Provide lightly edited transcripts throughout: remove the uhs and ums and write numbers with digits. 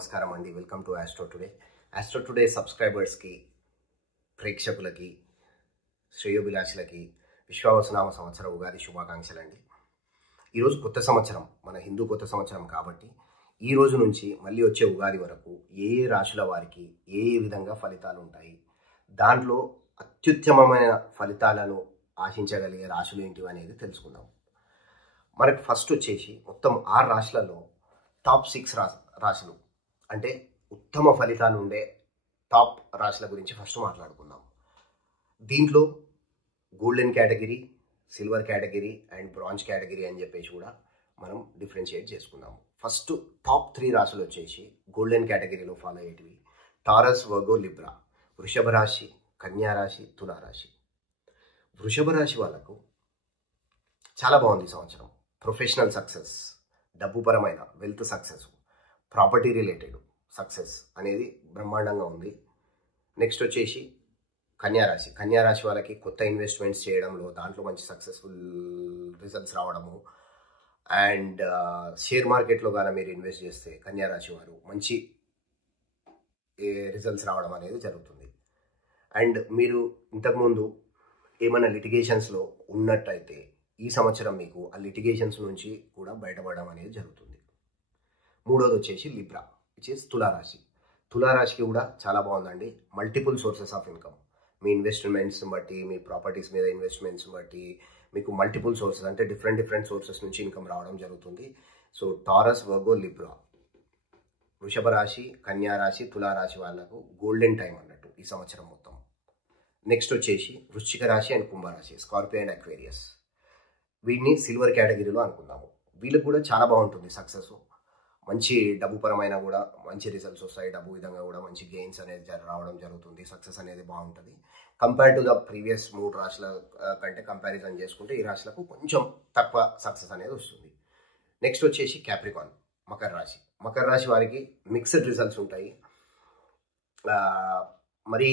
నమస్కారం అండి. Welcome to astro today. Astro today సబ్స్క్రైబర్స్కి, ప్రేక్షకులకి, శ్రేయోభిలాషులకి విశ్వావసునామ సంవత్సర ఉగాది శుభాకాంక్షలు అండి. ఈరోజు కొత్త సంవత్సరం, మన హిందూ కొత్త సంవత్సరం కాబట్టి ఈ రోజు నుంచి మళ్ళీ వచ్చే ఉగాది వరకు ఏ ఏ రాశుల వారికి ఏ ఏ విధంగా ఫలితాలు ఉంటాయి, దాంట్లో అత్యుత్తమమైన ఫలితాలను ఆశించగలిగే రాశులు ఏంటివి అనేది తెలుసుకుందాం. మనకు ఫస్ట్ వచ్చేసి మొత్తం 6 రాశులలో టాప్ 6 రాశులు అంటే ఉత్తమ ఫలితాలు ఉండే టాప్ రాశుల గురించి ఫస్ట్ మాట్లాడుకుందాం. దీంట్లో golden category, silver category and bronze category అని చెప్పేసి కూడా మనం డిఫరెన్షియేట్ చేసుకుందాము. ఫస్ట్ టాప్ 3 రాశులు వచ్చేసి గోల్డెన్ కేటగిరీలో ఫాలో అయ్యేటివి టారస్, వర్గో, లిబ్రా. వృషభ రాశి, కన్యా రాశి, తులారాశి. వృషభ రాశి వాళ్ళకు చాలా బాగుంది ఈ సంవత్సరం. ప్రొఫెషనల్ సక్సెస్, డబ్బుపరమైన wealth success, property related success అనేది బ్రహ్మాండంగా ఉంది. నెక్స్ట్ వచ్చేసి కన్యారాశి. కన్యారాశి వాళ్ళకి కొత్త ఇన్వెస్ట్మెంట్స్ చేయడంలో దాంట్లో మంచి సక్సెస్ఫుల్ రిజల్ట్స్ రావడము అండ్ షేర్ మార్కెట్లో కానీ మీరు ఇన్వెస్ట్ చేస్తే కన్యారాశి వారు మంచి రిజల్ట్స్ రావడం అనేది జరుగుతుంది. అండ్ మీరు ఇంతకుముందు ఏమైనా లిటిగేషన్స్లో ఉన్నట్టయితే ఈ సంవత్సరం మీకు ఆ లిటిగేషన్స్ నుంచి కూడా బయటపడడం అనేది జరుగుతుంది. మూడోది వచ్చేసి లిబ్రా, విచ్ ఇస్ తులారాశి. తులారాశికి కూడా చాలా బాగుందండి. Multiple sources of income, me investments బట్టి, మీ ప్రాపర్టీస్ మీద ఇన్వెస్ట్మెంట్స్ బట్టి మీకు మల్టిపుల్ సోర్సెస్ అంటే డిఫరెంట్ సోర్సెస్ నుంచి ఇన్కమ్ రావడం జరుగుతుంది. సో టారస్, వర్గో, లిబ్రా, వృషభ రాశి, కన్యా రాశి, తులారాశి వాళ్ళకు గోల్డెన్ టైం అన్నట్టు ఈ సంవత్సరం మొత్తం. నెక్స్ట్ వచ్చేసి వృశ్చిక రాశి అండ్ కుంభరాశి, స్కార్పియో అండ్ అక్వేరియస్. వీటిని సిల్వర్ కేటగిరీలో అనుకుందాము. వీళ్ళకి కూడా చాలా బాగుంటుంది సక్సెస్. మంచి డబ్బు పరమైన కూడా మంచి రిజల్ట్స్ వస్తాయి. డబ్బు విధంగా కూడా మంచి గెయిన్స్ అనేది రావడం జరుగుతుంది. సక్సెస్ అనేది బాగుంటుంది. కంపేర్ టు ద ప్రీవియస్ 3 రాశుల కంటే కంపారిజన్ చేసుకుంటే ఈ రాశులకు కొంచెం తక్కువ సక్సెస్ అనేది వస్తుంది. నెక్స్ట్ వచ్చేసి క్యాప్రికాన్, మకర రాశి. మకర రాశి వారికి మిక్స్డ్ రిజల్ట్స్ ఉంటాయి. మరి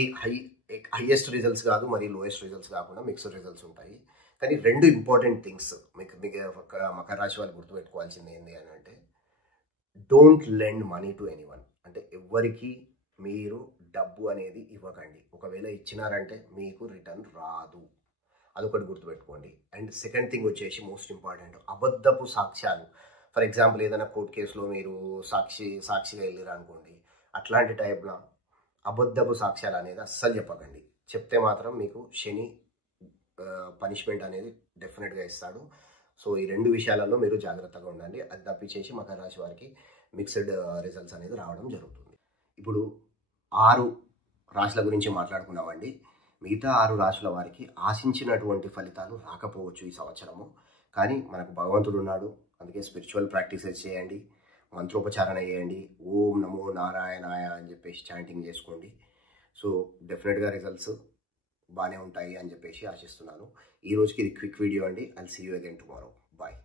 హైయెస్ట్ రిజల్ట్స్ కాదు, మరి లోయెస్ట్ రిజల్ట్స్ కాకుండా మిక్స్డ్ రిజల్ట్స్ ఉంటాయి. కానీ 2 ఇంపార్టెంట్ థింగ్స్ మీకు మకర రాశి వాళ్ళు గుర్తుపెట్టుకోవాల్సింది ఏంటి అని అంటే, don't lend money to anyone. అంటే ఎవరికి మీరు డబ్బు అనేది ఇవ్వకండి. ఒకవేళ ఇచ్చినారంటే మీకు రిటర్న్ రాదు, అదొకటి గుర్తుపెట్టుకోండి. అండ్ సెకండ్ థింగ్ వచ్చేసి మోస్ట్ ఇంపార్టెంట్, అబద్ధపు సాక్ష్యాలు. ఫర్ ఎగ్జాంపుల్ ఏదైనా కోర్టు కేసులో మీరు సాక్షిగా వెళ్ళారు అనుకోండి, అట్లాంటి టైప్లో అబద్ధపు సాక్ష్యాలు అనేది అస్సలు చెప్పకండి. చెప్తే మాత్రం మీకు శని పనిష్మెంట్ అనేది డెఫినెట్గా ఇస్తాడు. సో ఈ 2 విషయాలలో మీరు జాగ్రత్తగా ఉండండి. అది తప్పించేసి మకర రాశి వారికి మిక్స్డ్ రిజల్ట్స్ అనేది రావడం జరుగుతుంది. ఇప్పుడు 6 రాశుల గురించి మాట్లాడుకున్నామండి. మిగతా 6 రాశుల వారికి ఆశించినటువంటి ఫలితాలు రాకపోవచ్చు ఈ సంవత్సరము. కానీ మనకు భగవంతుడు ఉన్నాడు, అందుకే స్పిరిచువల్ ప్రాక్టీసెస్ చేయండి, మంత్రోపచారణ చేయండి, ఓం నమో నారాయణాయ అని చెప్పేసి చాంటింగ్ చేసుకోండి. సో డెఫినెట్గా రిజల్ట్స్ బాగానే ఉంటాయి అని చెప్పేసి ఆశిస్తున్నాను. ఈ రోజుకి ఇది క్విక్ వీడియో అండి. I'll see you again tomorrow. Bye.